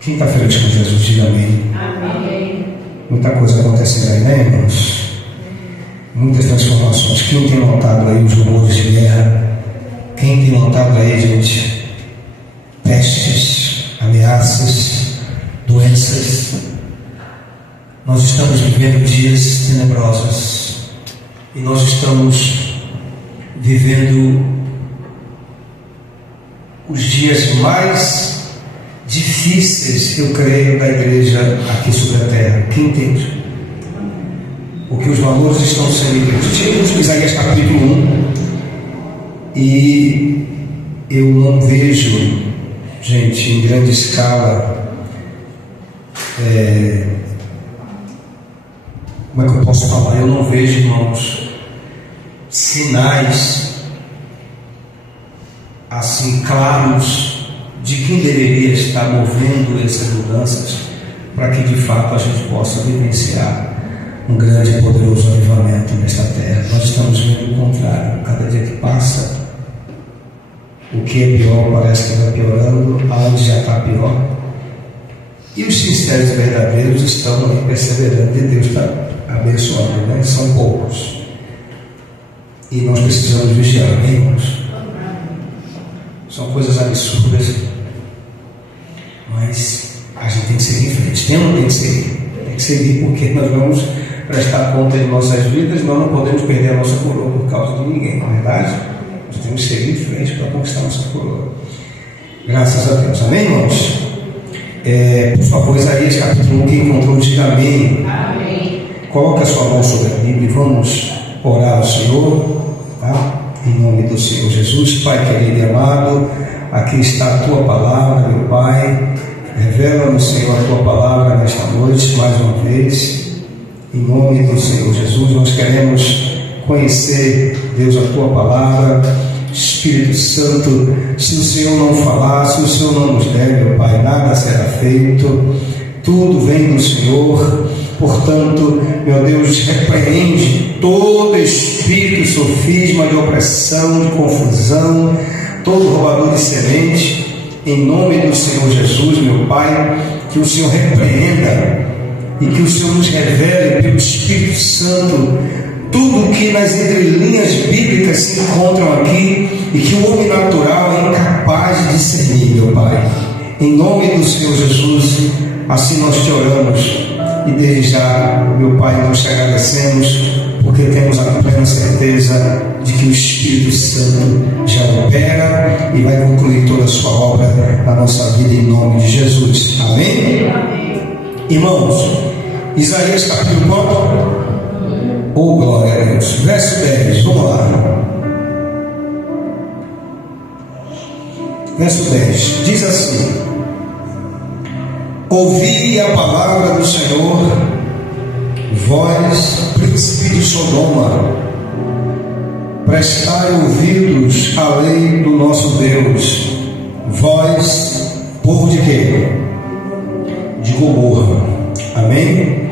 Quem está feliz com Jesus, diga amém. Amém. Muita coisa acontecendo aí, né, irmãos? Muitas transformações. Quem tem notado aí os rumores de guerra? Quem tem notado aí, gente, pestes, ameaças, doenças? Nós estamos vivendo dias tenebrosos e nós estamos vivendo os dias mais difíceis, eu creio, da igreja aqui sobre a terra. Quem entende? Porque os valores estão sendo invertidos. Chegamos em Isaías capítulo 1 e eu não vejo, gente, em grande escala, como é que eu posso falar? Eu não vejo, irmãos, sinais assim claros de quem deveria estar movendo essas mudanças para que de fato a gente possa vivenciar um grande e poderoso avivamento nesta terra. Nós estamos vendo o contrário. Cada dia que passa, o que é pior parece que vai piorando, aonde já está pior. E os sinceros e verdadeiros estão ali perseverando e Deus está abençoando, né? São poucos. E nós precisamos vigiar, irmãos. São coisas absurdas, mas a gente tem que seguir em frente. Tem ou não tem que seguir? Tem que seguir, porque nós vamos prestar conta de nossas vidas. Nós não podemos perder a nossa coroa por causa de ninguém, não é verdade? Nós temos que seguir em frente para conquistar a nossa coroa. Graças a Deus. Amém, irmãos? Por favor, Isaías capítulo 1, quem encontrou, diga amém. Amém. Coloque a sua mão sobre a Bíblia e vamos orar ao Senhor, tá? Em nome do Senhor Jesus. Pai querido e amado, aqui está a Tua palavra, meu Pai. Revela-nos, Senhor, a Tua palavra nesta noite, mais uma vez. Em nome do Senhor Jesus, nós queremos conhecer, Deus, a Tua palavra. Espírito Santo, se o Senhor não falar, se o Senhor não nos der, meu Pai, nada será feito. Tudo vem do Senhor. Portanto, meu Deus, repreende todo espírito, sofisma de opressão, de confusão, todo roubador de semente, em nome do Senhor Jesus, meu Pai, que o Senhor repreenda e que o Senhor nos revele pelo Espírito Santo tudo o que nas entrelinhas bíblicas se encontram aqui e que o homem natural é incapaz de discernir, meu Pai. Em nome do Senhor Jesus, assim nós te oramos. E desde já, meu Pai, nós te agradecemos, porque temos a plena certeza de que o Espírito Santo já opera e vai concluir toda a sua obra na nossa vida, em nome de Jesus. Amém? Amém. Irmãos, Isaías capítulo 4, oh glória a Deus, verso 10, vamos lá. Verso 10, diz assim: ouvi a palavra do Senhor, vós, príncipe de Sodoma, prestai ouvidos à lei do nosso Deus, vós, povo de quê? De Gomorra. Amém?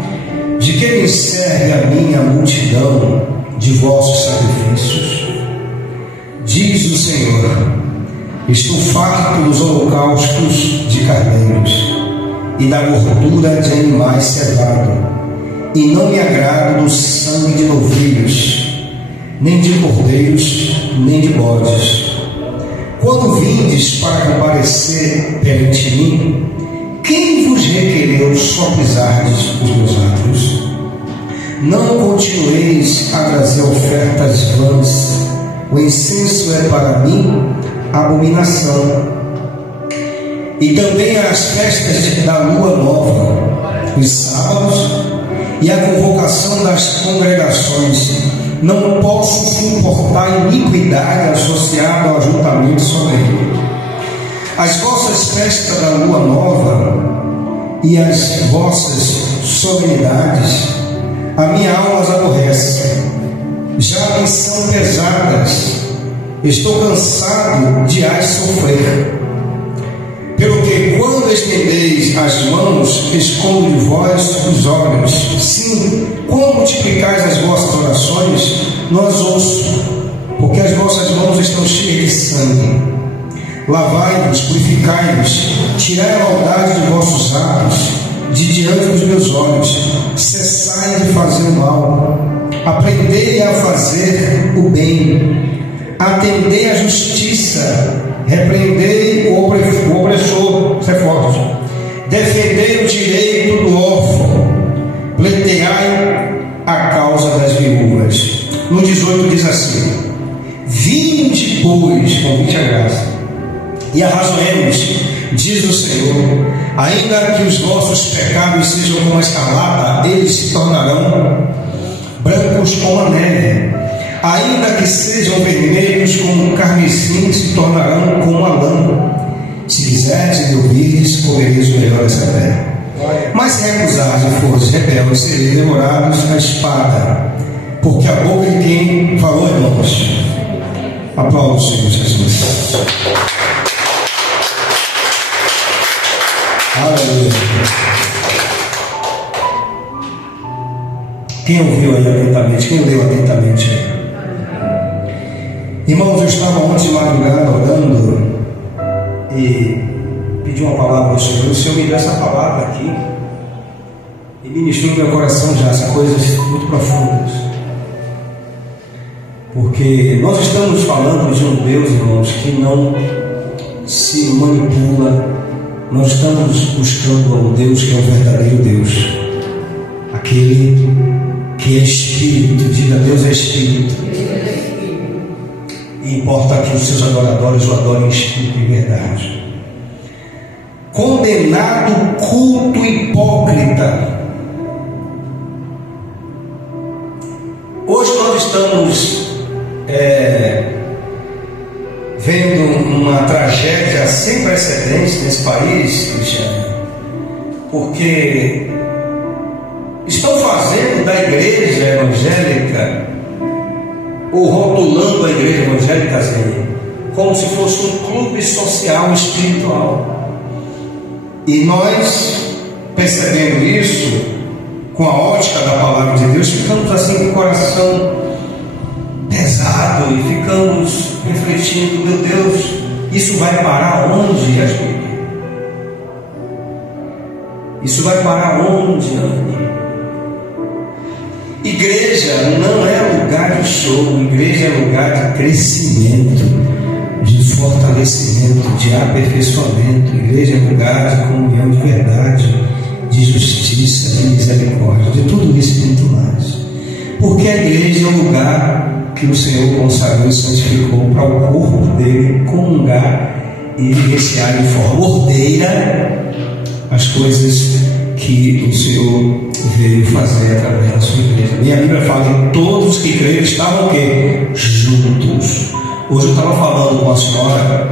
De que me serve a minha multidão de vossos sacrifícios? Diz o Senhor: estou farto dos holocaustos de carneiros e da gordura de animais cevados, e não me agrado do sangue de novilhos, nem de cordeiros, nem de bodes. Quando vindes para comparecer perante mim, quem vos requereu só pisardes os meus atos? Não continueis a trazer ofertas vãs, o incenso é para mim abominação. E também as festas da lua nova, os sábados e a convocação das congregações. Não posso suportar iniquidade associada ao ajuntamento solene. As vossas festas da lua nova e as vossas solenidades, a minha alma as aborrece. Já me são pesadas, estou cansado de as sofrer. Pelo que quando estendeis as mãos, escondo de vós os olhos. Sim, quando multiplicais as vossas orações, não as ouço, porque as vossas mãos estão cheias de sangue. lavai-vos, purificai-vos, tirai a maldade de vossos atos, de diante dos meus olhos, cessai de fazer o mal, aprendei a fazer o bem, atendei a justiça, repreendei o opressor, isso é forte, defendei o direito do órfão, pleiteai a causa das viúvas. No 18 diz assim: vinde, pois, convite à graça, e arrazoemos, diz o Senhor, ainda que os vossos pecados sejam como a escarlata, eles se tornarão brancos como a neve, ainda que sejam vermelhos como o carmesim, se tornarão como a lã. Se quiserdes e ouvirdes, comereis o melhor dessa terra. Mas se recusardes e fordes rebeldes, sereis devorados à espada, porque a boca de quem falou, irmãos. Aplauda o Senhor Jesus. Aleluia. Quem ouviu aí atentamente? Quem leu atentamente aí? Irmãos, eu estava ontem de madrugada orando e pedi uma palavra ao Senhor. O Senhor me deu essa palavra aqui e ministrou no meu coração já essas coisas muito profundas, porque nós estamos falando de um Deus, irmãos, que não se manipula. Nós estamos buscando um Deus que é o verdadeiro Deus, aquele que é Espírito. Diga: Deus é Espírito, e importa que os seus adoradores o adorem em Espírito e verdade. Condenado culto hipócrita. Hoje nós estamos vendo uma tragédia sem precedentes nesse país, Cristiano, porque estão fazendo da igreja evangélica, ou rotulando a igreja evangélica assim, como se fosse um clube social espiritual. E nós, percebendo isso, com a ótica da palavra de Deus, ficamos assim com o coração pesado e ficamos refletindo: meu Deus, isso vai parar onde, Yasmin? Isso vai parar onde, Anne? Igreja não é lugar de show, igreja é lugar de crescimento, de fortalecimento, de aperfeiçoamento. Igreja é lugar de comunhão de verdade, de justiça, de misericórdia, de tudo isso e muito mais. Porque a igreja é um lugar que o Senhor consagrou e santificou para o corpo dele comungar e rechear de forma ordeira as coisas que o Senhor veio fazer através da sua igreja. Minha Bíblia fala que todos que creram estavam o quê? Juntos. Hoje eu estava falando com uma senhora,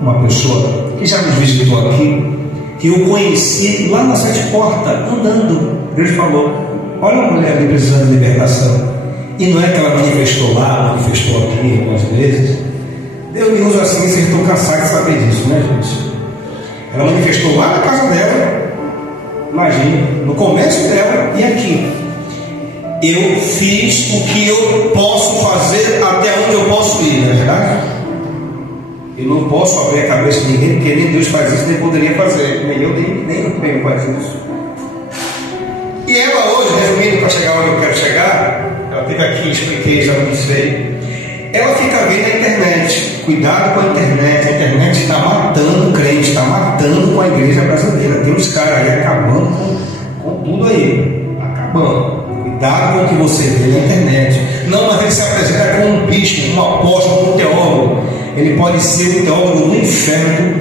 uma pessoa que já nos visitou aqui, que eu conheci lá na Sete Portas, andando. Deus falou: olha uma mulher ali precisando de libertação. E não é que ela manifestou lá, manifestou aqui algumas vezes. Deus me usa assim, vocês estão cansados de saber disso, né, gente? Ela manifestou lá na casa dela, imagina, no comércio dela e aqui. Eu fiz o que eu posso fazer até onde eu posso ir, não é verdade? Eu não posso abrir a cabeça de ninguém, porque nem Deus faz isso, nem poderia fazer, nem eu, nem o Pedro faz isso. E ela hoje, resumindo para chegar onde eu quero chegar, ela teve aqui, expliquei, já ministrei. Ela fica vendo a internet. Cuidado com a internet está matando o crente, está matando com a igreja brasileira. Tem uns caras aí acabando com tudo aí, acabando. Cuidado com o que você vê na internet. Não, mas ele se apresenta como um bispo, um apóstolo, como um teólogo. Ele pode ser um teólogo do inferno,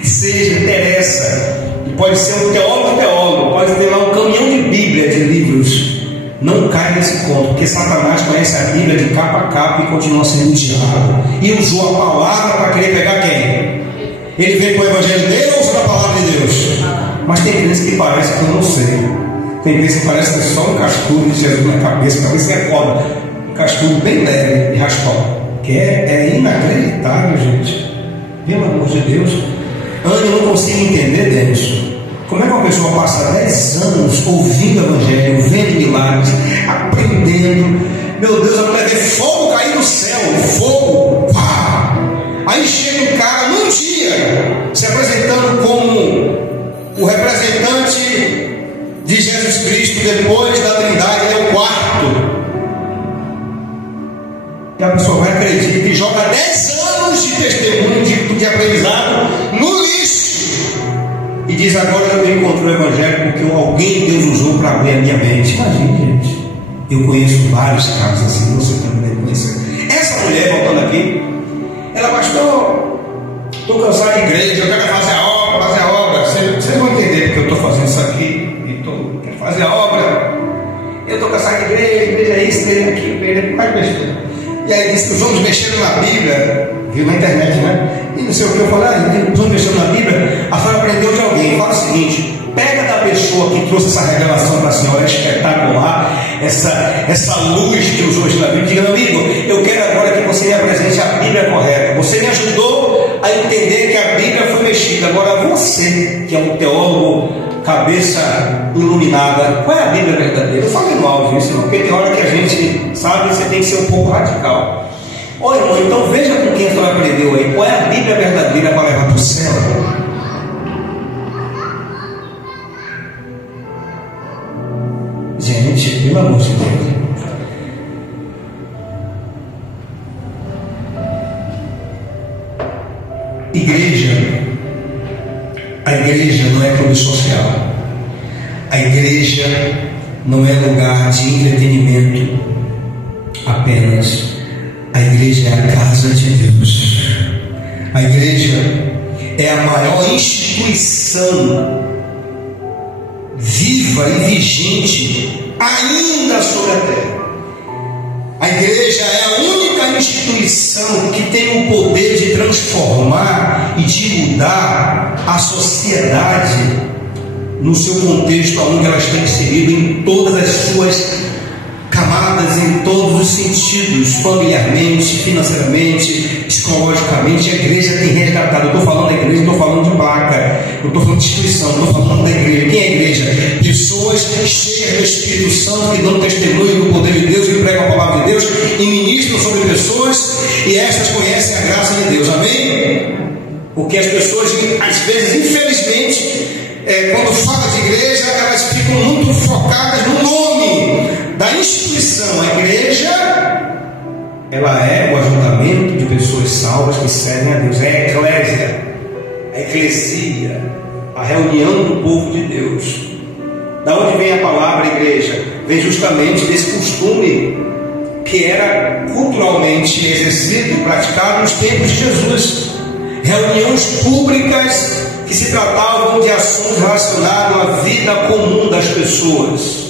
que seja, interessa. E pode ser um teólogo, pode ter lá um caminhão de Bíblia, de livros. Não cai nesse conto, porque Satanás conhece a Bíblia de capa a capa e continua sendo o diabo. E usou a palavra para querer pegar quem? Ele veio com o Evangelho de Deus ou da palavra de Deus? Mas tem vezes que parece que eu não sei. Tem vezes que parece que é só um cascudo de Jesus na cabeça, para ver se acorda. Um cascudo bem leve e raspão. Que é inacreditável, gente. Pelo amor de Deus. Eu não consigo entender, Deus. Como é que uma pessoa passa 10 anos ouvindo o Evangelho, vendo milagres, aprendendo? Meu Deus, a mulher vê fogo cair do céu, fogo, pá! Aí Aí chega um cara num dia se apresentando como o representante de Jesus Cristo depois da Trindade, ele é o quarto. E a pessoa vai acreditar e joga 10 anos de testemunho, de aprendizado no lixo. E diz: agora eu encontrei o Evangelho porque alguém Deus usou para abrir a minha mente. Imagine, gente. Eu conheço vários casos assim, você também conhece. Essa mulher, voltando aqui, ela: pastor, estou cansado de igreja, eu quero fazer a obra. Vocês vão entender porque eu estou fazendo isso aqui. Quero fazer a obra. Eu estou cansado de igreja é isso, igreja é aquilo, igreja faz besteira. E aí disse que os homens mexeram na Bíblia, viu na internet, né? E não sei o que eu falei, os homens mexeram na Bíblia. A senhora aprendeu de alguém. Fala o seguinte: pega da pessoa que trouxe essa revelação para a senhora espetacular, essa luz que os homens na Bíblia. Diga: meu amigo, eu quero agora que você me apresente a Bíblia correta. Você me ajudou a entender que a Bíblia foi mexida. Agora você, que é um teólogo cabeça iluminada, qual é a Bíblia verdadeira? Eu falei mal disso, porque tem hora que a gente sabe que você tem que ser um pouco radical. Ô irmão, então veja com quem a senhora aprendeu aí. Qual é a Bíblia verdadeira para levar para o céu? Gente, pelo amor de Deus. A igreja não é clube social. A igreja não é lugar de entretenimento apenas. A igreja é a casa de Deus. A igreja é a maior instituição viva e vigente ainda sobre a terra. A igreja é a única instituição que tem o poder de transformar e de mudar a sociedade no seu contexto onde ela está inserida, em todas as suas camadas, em todos os sentidos, familiarmente, financeiramente, psicologicamente. A igreja tem resgatado. Eu estou falando da igreja, não estou falando de placa, eu estou falando de instituição, eu estou falando da igreja. Quem é a igreja? Pessoas cheias do Espírito Santo que dão testemunho do poder de Deus, que pregam a palavra de Deus e ministram sobre pessoas, e estas conhecem a graça de Deus. Amém? Porque as pessoas, às vezes, infelizmente, quando fala de igreja, elas ficam muito focadas no nome da instituição. A igreja, ela é o ajuntamento de pessoas salvas que servem a Deus. É a eclésia, a eclesia, a reunião do povo de Deus. Da onde vem a palavra igreja? Vem justamente desse costume que era culturalmente exercido, praticado nos tempos de Jesus. Reuniões públicas que se tratavam de assuntos relacionados à vida comum das pessoas.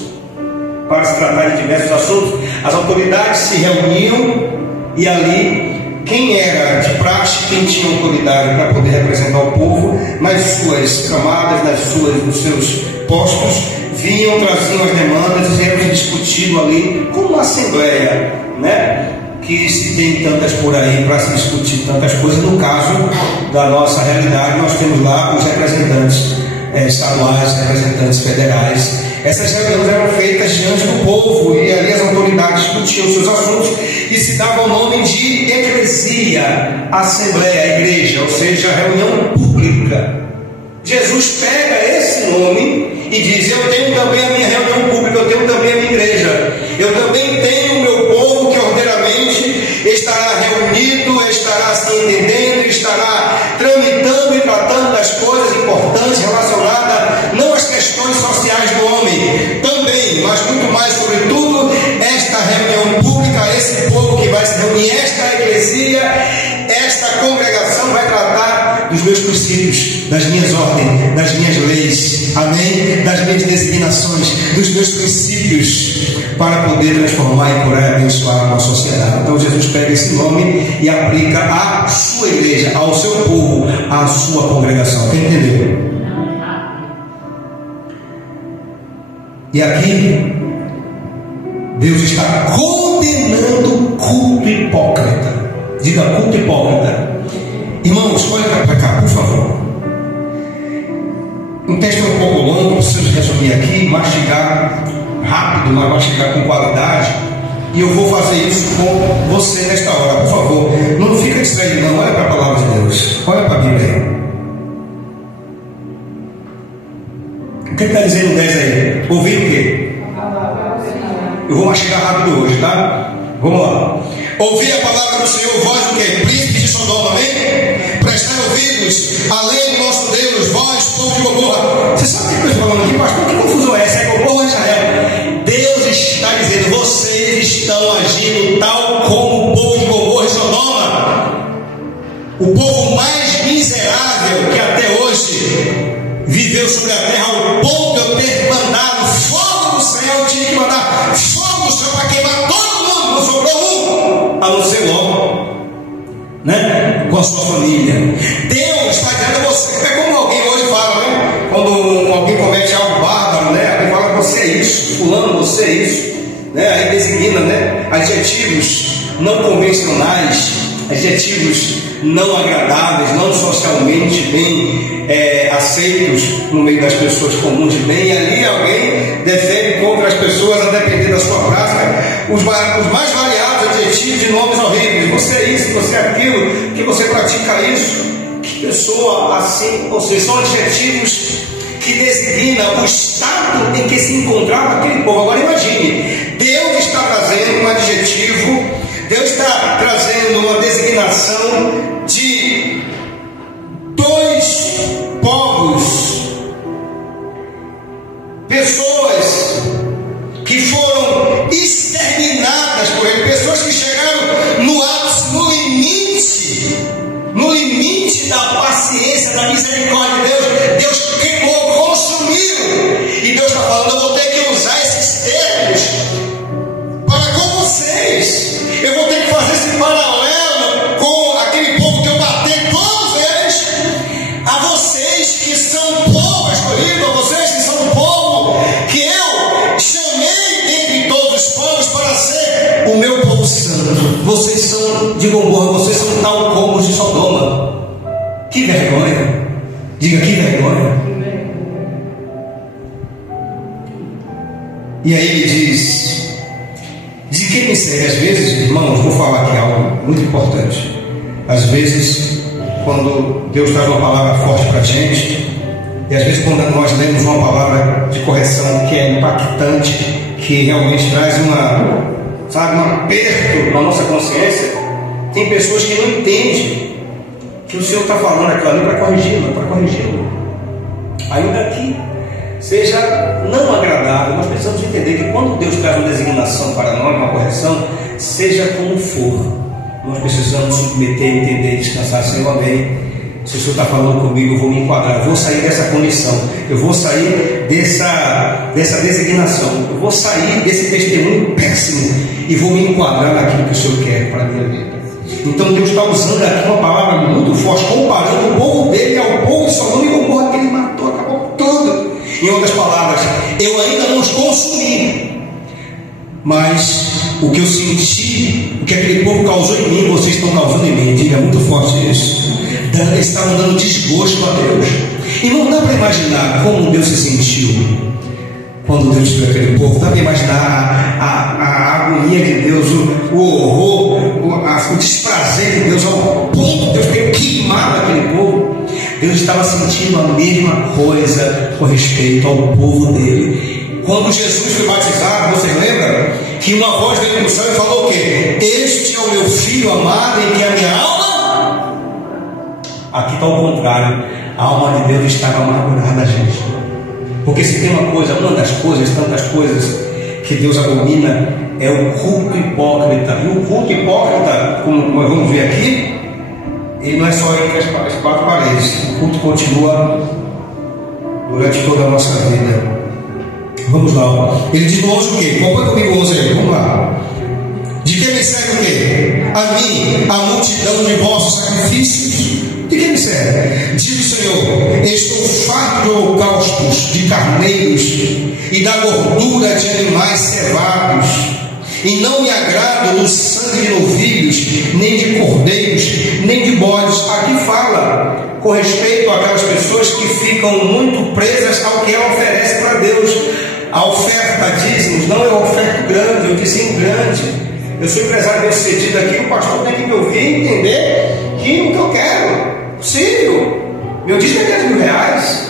Para se tratar de diversos assuntos, as autoridades se reuniam e ali, quem era de praxe, quem tinha autoridade para poder representar o povo, nas suas camadas, nos seus postos, vinham, traziam as demandas e eram discutido ali, como uma assembleia, né? Que se tem tantas por aí para se discutir tantas coisas. No caso da nossa realidade, nós temos lá os representantes estaduais, representantes federais. Essas reuniões eram feitas diante do povo e ali as autoridades discutiam seus assuntos e se dava o nome de eclesia, assembleia, igreja, ou seja, reunião pública. Jesus pega esse nome e diz: eu tenho também a minha reunião pública, eu tenho também a minha igreja, eu também tenho o meu povo que ordeiramente estará reunido, estará se entendendo, estará tramitando e tratando das coisas importantes relacionadas não às questões sociais do homem, também, mas muito mais, sobretudo, esta reunião pública, esse povo que vai se reunir, esta eclesia, esta congregação vai tratar dos meus princípios, das minhas ordens, das minhas leis, amém? Das minhas designações, dos meus princípios, para poder transformar e curar e abençoar uma sociedade. Então Jesus pega esse nome e aplica à sua igreja, ao seu povo, à sua congregação. Quem entendeu? E aqui Deus está condenando o culto hipócrita. Diga: culto hipócrita. Irmãos, olha para cá, por favor. Um texto um pouco longo, preciso resumir aqui, mastigar rápido, mas mastigar com qualidade. E eu vou fazer isso com você nesta hora. Por favor, não fica distraído não. Olha para a palavra de Deus. Olha para a Bíblia. O que está dizendo o 10 aí? Ouvir o quê? Eu vou mastigar rápido hoje, tá? Vamos lá. Ouvir a palavra do Senhor, vós o quê? Príncipes de Sodoma, amém? Prestai ouvidos, além do nosso Deus, vós, povo de Gomorra. Você sabe o que eu estou falando aqui, pastor? Que confusão é essa? É Gomorra ou Israel? Deus está dizendo, vocês estão agindo tal como o povo de Gomorra e Sodoma. O povo mais miserável que até hoje viveu sobre a terra, ao ponto de eu ter mandado fogo do céu. Eu tive que mandar fogo do céu para queimar todo mundo, não sobrou um, a não ser logo, né? Com a sua família. Deus está dizendo a você, é como alguém hoje fala, né? Quando alguém comete algo bárbaro, né? Alguém fala, você é isso, fulano, você é isso, né? Aí designa, né? Adjetivos não convencionais, adjetivos não agradáveis, não socialmente bem aceitos no meio das pessoas comuns de bem. E ali alguém defende contra as pessoas, a depender da sua prática, os mais variados adjetivos de nomes horríveis. Você é isso, você é aquilo, que você pratica isso, que pessoa assim. Ou seja, são adjetivos que designam o estado em que se encontrava aquele povo. Agora imagine, Deus está trazendo um adjetivo, Deus está trazendo uma designação de dois povos, pessoas que foram exterminadas por ele, pessoas que chegaram no ápice, no limite da paciência, da misericórdia de Deus. Deus queimou, consumiu, e Deus está falando, eu vou ter que usar esses termos para com vocês. Eu vou ter que fazer esse paralelo com aquele povo que eu matei todos eles, a vocês que são povo escolhido, a vocês que são povo que eu chamei dentre todos os povos para ser o meu povo santo. Vocês são de Gomorra, vocês são tal como os de Sodoma. Que vergonha! Diga, que vergonha! E aí ele diz: de quem me segue? Às vezes, irmãos, vou falar aqui algo muito importante. Às vezes, quando Deus traz uma palavra forte para a gente, e às vezes quando nós lemos uma palavra de correção que é impactante, que realmente traz um aperto na nossa consciência, tem pessoas que não entendem que o Senhor está falando aquilo ali para corrigi-lo. Ainda que seja não agradável, nós precisamos entender que quando Deus traz uma designação para nós, uma correção, seja como for, nós precisamos submeter, entender e descansar. Senhor, amém. Se o Senhor está falando comigo, eu vou me enquadrar, eu vou sair dessa condição, eu vou sair dessa designação, eu vou sair desse testemunho péssimo e vou me enquadrar naquilo que o Senhor quer para a minha vida. Então Deus está usando aqui uma palavra muito forte, comparando o povo dele ao povo de Sodoma e Gomorra, que ele matou, acabou tudo. Em outras palavras, eu ainda não os consumi, mas o que eu senti, o que aquele povo causou em mim, vocês estão causando em mim. Diga, muito forte isso. Eles estavam dando desgosto a Deus. E não dá para imaginar como Deus se sentiu quando Deus viu aquele povo. Dá para imaginar a agonia de Deus, o horror, o desprazer de Deus, ao ponto de Deus ter queimado aquele povo. Deus estava sentindo a mesma coisa com respeito ao povo dele. Quando Jesus foi batizado, vocês lembram? Que uma voz veio do céu e falou o quê? Este é o meu filho amado em que a minha alma... Aqui está o contrário. A alma de Deus estava amargurada, gente. Porque se tem uma coisa, tantas coisas que Deus abomina, é o culto hipócrita. E o culto hipócrita, como nós vamos ver aqui, ele não é só entre as quatro paredes. O culto continua durante toda a nossa vida. Vamos lá. Ele diz no 11 o quê? Acompanha comigo o 11 aí. Vamos lá. De quem me serve o quê? A mim, a multidão de vossos sacrifícios. De quem me serve? Diz o Senhor: estou farto de holocaustos, de carneiros e da gordura de animais cevados. E não me agrado o sangue de novilhos, nem de cordeiros, nem de bodes. Aqui fala com respeito àquelas pessoas que ficam muito presas ao que ela oferece para Deus. a oferta dízimos não é uma oferta grande, eu dizinho grande. Eu sou empresário bem sucedido aqui, o pastor tem que me ouvir e entender que o que eu quero, possível. Meu dízimo é 10 mil reais.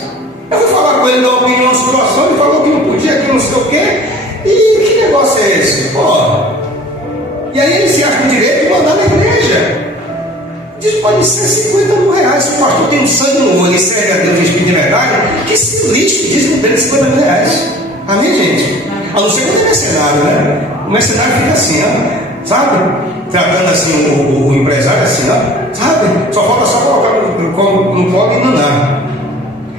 Eu vou falar com ele, dar uma opinião na situação, ele falou que não podia, que não sei o quê. E que negócio é esse? Pô. E aí ele se acha no direito de mandar na igreja. Diz, pode ser 50 mil reais. Se o pastor tem um sangue no olho e serve a Deus e espírito de verdade, que se lixe, diz que tem 50 mil reais. Amém, gente? A não ser quando é mercenário, né? O mercenário fica assim, ó, sabe? Tratando assim o empresário assim, ó, sabe? Só falta só colocar no colo e nanar.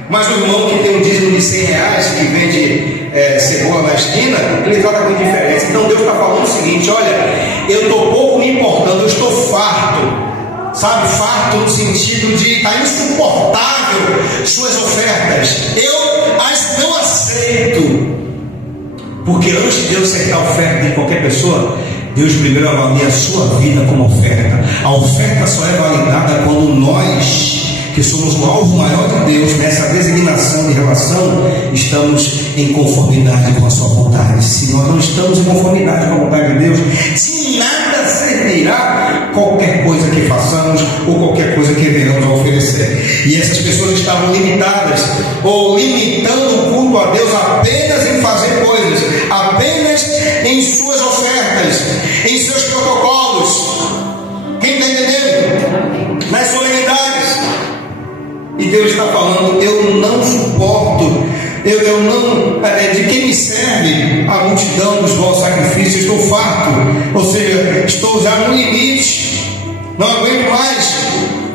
Mas o irmão que tem um dízimo de 100 reais, que vende cebola na esquina, ele trata com diferença. Então Deus está falando o seguinte: olha, eu estou pouco me importando, eu estou farto, sabe? Farto no sentido de estar insuportável suas ofertas. Eu as não aceito, porque antes de Deus aceitar a oferta de qualquer pessoa, Deus primeiro avalia a sua vida como oferta. A oferta só é validada quando nós, que somos o alvo maior de Deus, nessa designação de relação, estamos em conformidade com a sua vontade. Se nós não estamos em conformidade com a vontade de Deus, de nada servirá qualquer coisa que façamos ou qualquer coisa que venhamos a oferecer. E essas pessoas estavam limitadas ou limitando o culto a Deus apenas em fazer coisas, apenas em suas ofertas, em seus protocolos. Quem está entendendo? Nas solenidades. E Deus está falando: eu não suporto, eu não, de quem me serve a multidão dos vossos sacrifícios, estou farto, ou seja, estou já no limite, não aguento mais.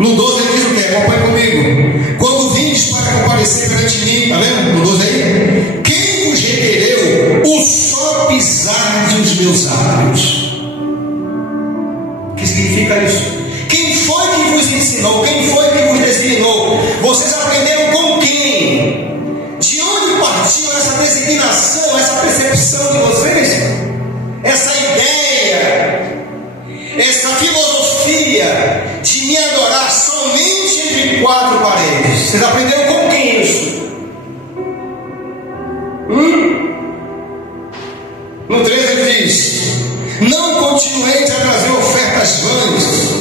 No 12 ele diz o que? Acompanhe comigo: quando vindes para comparecer perante mim, está vendo? No 12 aí, quem vos requereu o só pisar dos meus lábios? O que significa isso? Quem foi que vos ensinou? Quem foi que vos designou? Vocês aprenderam com quem? De onde partiu essa designação, essa percepção de vocês? Essa ideia, essa filosofia de me adorar somente entre quatro paredes. Vocês aprenderam com quem isso? No 13 ele diz: não continueis a trazer ofertas vãs.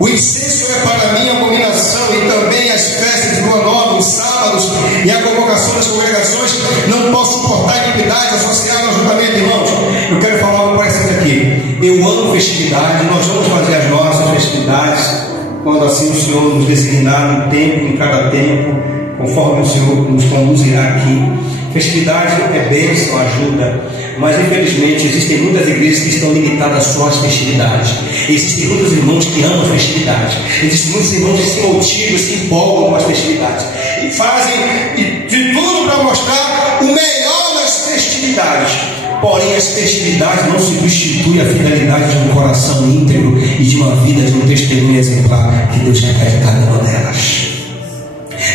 O incenso é para mim abominação, e também as festas de lua nova, os sábados e a convocação das congregações. Não posso suportar iniquidade associada ao ajuntamento, irmãos. Eu quero falar algo parecido aqui. Eu amo festividade, nós vamos fazer as nossas festividades quando assim o Senhor nos designar um tempo em cada tempo, conforme o Senhor nos conduzirá aqui. Festividade é bênção, ajuda, mas infelizmente existem muitas igrejas que estão limitadas só às festividades. Existem muitos irmãos que amam festividades. Existem muitos irmãos que se motivam, se empolgam com as festividades e fazem de tudo para mostrar o melhor nas festividades. Porém, as festividades não substituem a fidelidade de um coração íntegro e de uma vida de um testemunho exemplar que Deus quer de cada uma delas.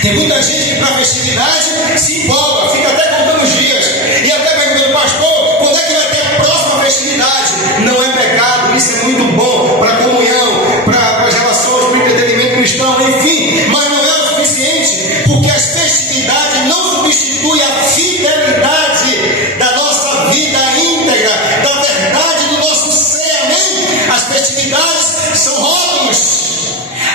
Tem muita gente que para a festividade se empolga, fica até contando os dias e até perguntando: pastor, quando é que vai ter a próxima festividade? Não é pecado, isso é muito bom para a comunhão, para as relações, para o entretenimento cristão, enfim, mas não é o suficiente, porque as festividades não substituem a fidelidade da nossa vida íntegra, da verdade do nosso ser, amém? As festividades são rótulos.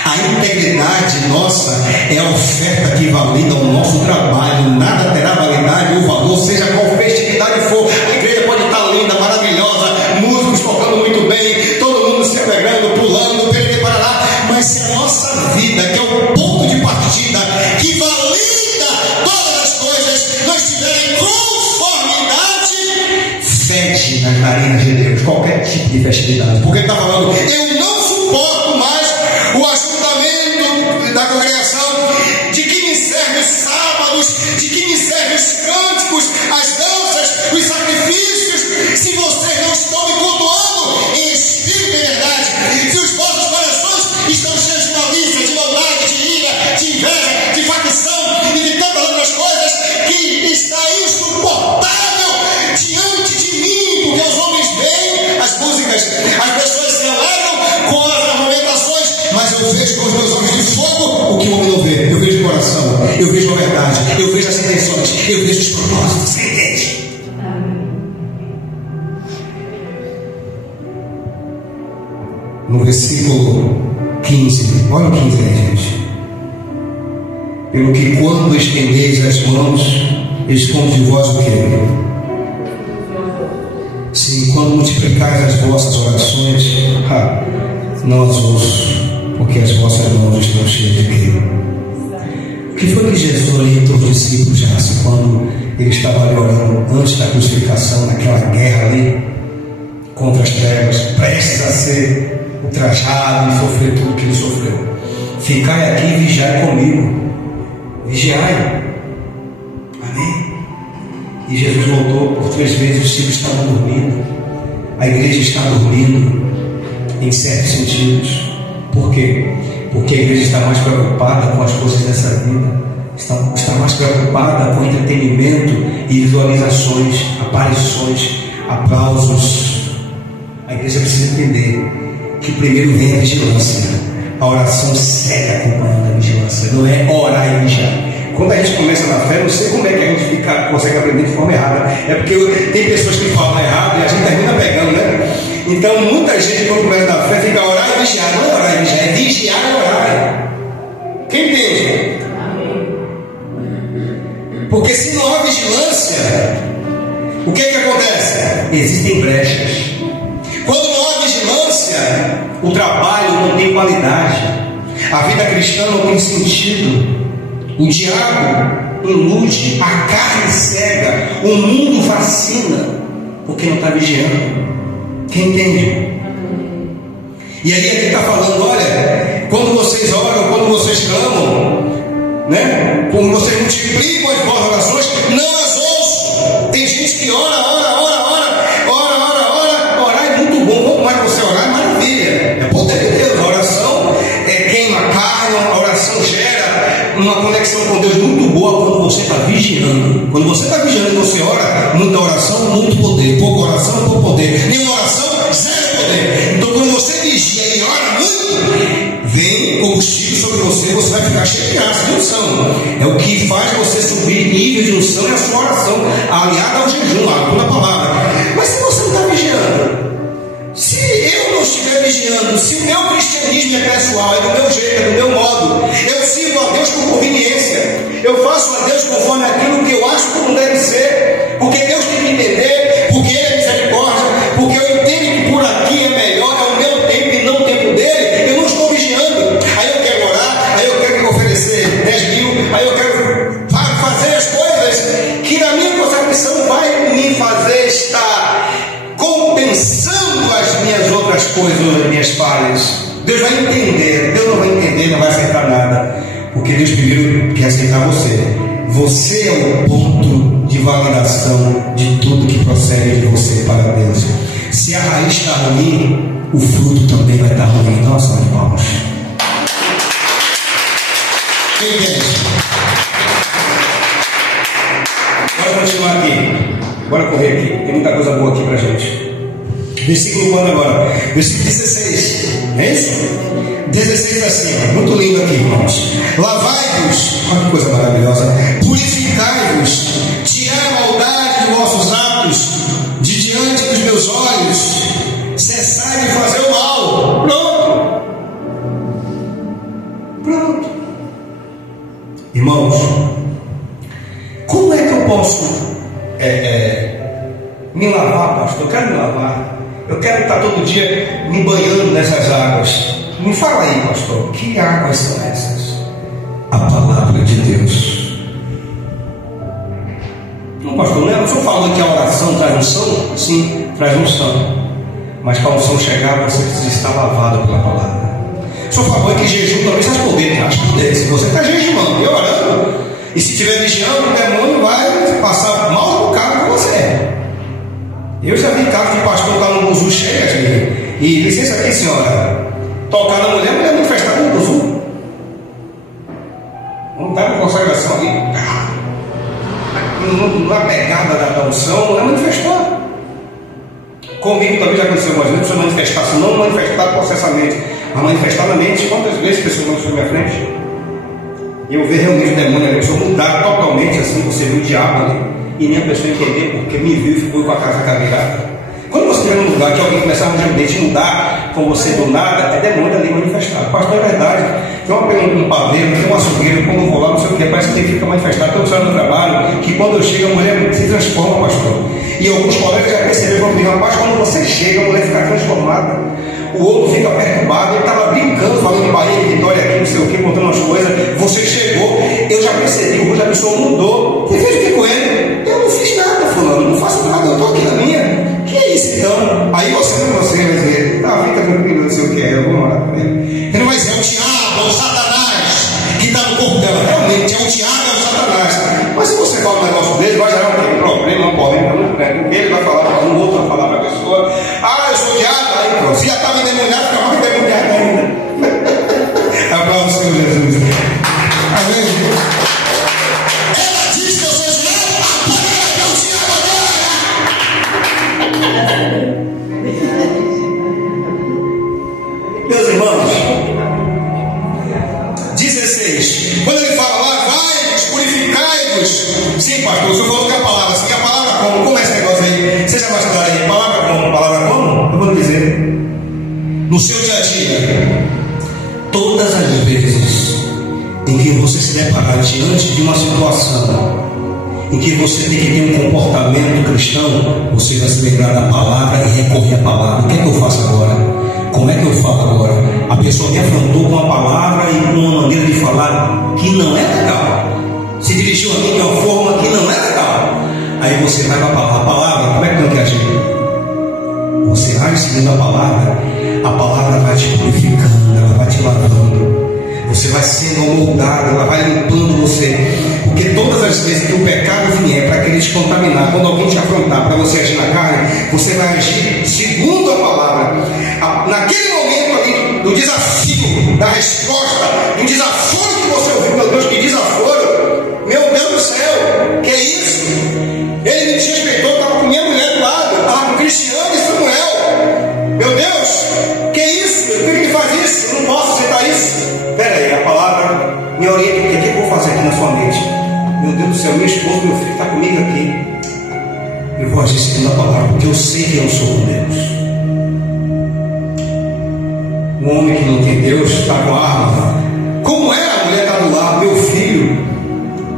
A integridade nossa é a oferta que valida o nosso trabalho. Nada terá validade ou valor, seja qual festividade for. A igreja pode estar linda, maravilhosa, músicos tocando muito bem, todo mundo se alegrando, pulando, perder para lá. Mas se a nossa vida, que é o ponto de partida, que valida todas as coisas, não estiver em conformidade, fede nas narinas de Deus qualquer tipo de festividade. Porque ele está falando: eu não suporto mais o ajuntamento da congregação, de que me servem os sábados, de que me servem os cânticos, as danças, os sacrifícios, se vocês não estão me cultuando em espírito e verdade, se os vossos corações estão cheios de malícia, de maldade, de ira, de inveja, de facção e de tantas outras coisas, que está insuportável diante de mim, porque os homens veem as músicas, as pessoas se alegram com as argumentações, mas eu vejo com os meus olhos de fogo o que o homem não vê. Eu vejo o coração, eu vejo a verdade, eu vejo as intenções, eu vejo os propósitos. Você entende? 15. Olha o 15 aí, gente. Pelo que quando estendeis as mãos, esconde de vós o quê? Se quando multiplicais as vossas orações, não as ouço, porque as vossas mãos estão cheias de quê? O que foi que Jesus orientou os discípulos já, quando ele estava ali orando antes da crucificação, naquela guerra ali contra as trevas, prestes a ser ultrajado e sofrer tudo que ele sofreu? Ficai aqui e vigiai comigo. Vigiai. Amém? E Jesus voltou por 3 vezes, os discípulos estavam dormindo, a igreja está dormindo, em certos sentidos. Por quê? Porque a igreja está mais preocupada com as coisas dessa vida, está mais preocupada com entretenimento e visualizações, aparições, aplausos. A igreja precisa entender que primeiro vem a vigilância, a oração cega acompanhando a vigilância, não é orar e vigiar. Quando a gente começa na fé, não sei como é que a gente consegue aprender de forma errada. É porque tem pessoas que falam errado e a gente termina pegando, né? Então muita gente, quando começa na fé, fica orar e vigiar. Não é orar e vigiar, é vigiar e orar. Quem entende? Porque se não há vigilância, o que acontece? Existem brechas. Quando não há vigilância, o trabalho não tem qualidade, a vida cristã não tem sentido. O diabo ilude, a carne cega, o mundo fascina, porque não está vigiando. Quem entende? E aí aqui está falando, olha, quando vocês oram, quando vocês clamam, né? Quando vocês multiplicam as vossas orações, não as ouço. Tem gente que ora é muito bom. Quanto mais você orar, é maravilha, é poder de Deus. A oração queima a carne, a oração gera uma conexão com Deus muito boa quando você está vigiando. Quando você está vigiando e você ora, muita oração, muito poder. Pouca oração, pouco poder. Nenhuma oração, zero poder. Então quando você vigia e ora muito, vem combustível sobre você, você vai ficar cheio de graça, de unção. É o que faz você subir nível de unção, é a sua oração, aliada ao jejum, à toda a palavra. Mas se você não está vigiando, se eu não estiver vigiando, se o meu cristianismo é pessoal, é do meu jeito, é do meu modo, eu sirvo a Deus por conveniência, eu faço a Deus conforme aquilo que eu acho como deve ser, porque Deus tem que entender, porque Ele é misericórdia, porque eu entendo que por aqui é melhor, é o meu tempo e não o tempo dele, eu não estou vigiando. Aí eu quero orar, aí eu quero oferecer 10 mil, aí eu quero fazer as coisas que na minha concepção vai me fazer estar compensando as minhas outras coisas, as minhas falhas. Deus vai entender, Deus não vai entender, não vai aceitar nada, porque Deus primeiro quer aceitar você. Você é o ponto de validação de tudo que procede de você para Deus. Se a raiz está ruim, o fruto também vai estar ruim. Nossa, irmãos. Quem entende? Bora continuar aqui. Bora correr aqui. Tem muita coisa boa aqui pra gente. Versículo quando agora? Versículo 16. É isso? 16 assim, muito lindo aqui, irmãos. Lavai-vos, olha que coisa maravilhosa. Purificai-vos, tirai a maldade de vossos atos de diante dos meus olhos. Cessai de fazer o mal. Pronto. Irmãos, como é que eu posso me lavar, pastor? Eu quero me lavar. Eu quero estar todo dia me banhando nessas águas. Me fala aí, pastor, que águas são essas? A palavra de Deus. Não, pastor, não é? O senhor falou que a oração traz unção? Sim, traz unção. Mas para a unção chegar, você precisa estar lavado pela palavra. O senhor falou que jejum também traz poder. Acho poder. Se você está jejuando e orando, e se estiver vigiando, o demônio vai passar mal bocado com você. Eu já vi casos de pastor estar no buzu cheio e licença aqui, senhora, tocar na mulher, a mulher manifestar no buzu. Não está com consagração ali, na pegada da unção, não é manifestar. Comigo também já aconteceu algumas vezes, a pessoa manifestar, se não manifestar processamente, mas manifestar na mente. Quantas vezes pessoas vão sobre a minha frente? E eu vejo realmente o demônio ali, a pessoa mudar totalmente assim, você viu o diabo ali. E nem a pessoa entender porque me viu e ficou com a casa virada. Quando você estiver num lugar que alguém começar a ranger o dente e mudar com você do nada, é demônio ali manifestado. Pastor, é verdade. Tem um padeiro, tem um açougueiro, quando eu vou lá, não sei o que, parece que ele fica manifestado. Tem um senhor no trabalho, que quando eu chego, a mulher se transforma, pastor. E alguns colegas já perceberam comigo, rapaz, quando você chega, a mulher fica transformada. O outro fica perturbado, ele estava brincando, falando de Bahia, de Vitória aqui, não sei o que, contando umas coisas. Você chegou, eu já percebi, o da pessoa mudou. Você fez o que com ele? Eu não fiz nada, fulano, não faço nada, eu estou aqui na minha. Que é isso então? Aí você vai dizer, tá, fica tranquilo, não sei o que, eu vou orar para ele. Ele não vai dizer, é o diabo, é o Satanás que está no corpo dela. Realmente, é o diabo, é o Satanás. Mas se você fala um negócio dele, vai gerar um problema, uma polêmica muito grande. Porque ele vai falar para um, outro vai falar para a pessoa, ah, eu sou diabo, aí pronto. Se já estava endemoniado, fica mais endemoniado ainda. Aplausos, Senhor Jesus. Amém. Ela diz que eu sou diabo, apaga que é o diabo agora. Meus irmãos, 16. Quando ele fala lá, vai-vos, purificai-vos. Sim, pastor, o senhor falou que a palavra, assim, que a palavra como é esse negócio aí? Seja mais claro aí, palavra como? Palavra como? Eu vou dizer. No seu dia a dia, todas as vezes em que você se deparar diante de uma situação em que você tem que ter um comportamento cristão, você vai se lembrar da palavra e recorrer à palavra. O que é que eu faço agora? Como é que eu falo agora? A pessoa me afrontou com a palavra e com uma maneira de falar que não é legal, se dirigiu a mim de uma forma que não é legal. Aí você vai para a palavra, como é que tem que agir? Você age seguindo a palavra vai te purificando, ela vai te lavando, você vai sendo moldado, ela vai limpando você. Porque todas as vezes que o pecado vier para querer te contaminar, quando alguém te afrontar para você agir na carne, você vai agir segundo a palavra. Naquele momento ali do desafio, da resposta, do desaforo que você ouviu, meu Deus, que desaforo, meu Deus do céu, que é isso? Ele me desrespeitou, estava com minha mulher do lado, estava com Cristiano e Samuel. Meu Deus, que é isso? Por que ele faz isso? Eu não posso aceitar isso. Espera aí, a palavra me orienta. O que eu vou fazer aqui na sua mente? Meu Deus do céu, minha esposa, meu filho está comigo aqui. Eu vou agir segundo a palavra, porque eu sei que eu sou com Deus. Um homem que não tem Deus está com arma. Como é a mulher está do lado, meu filho?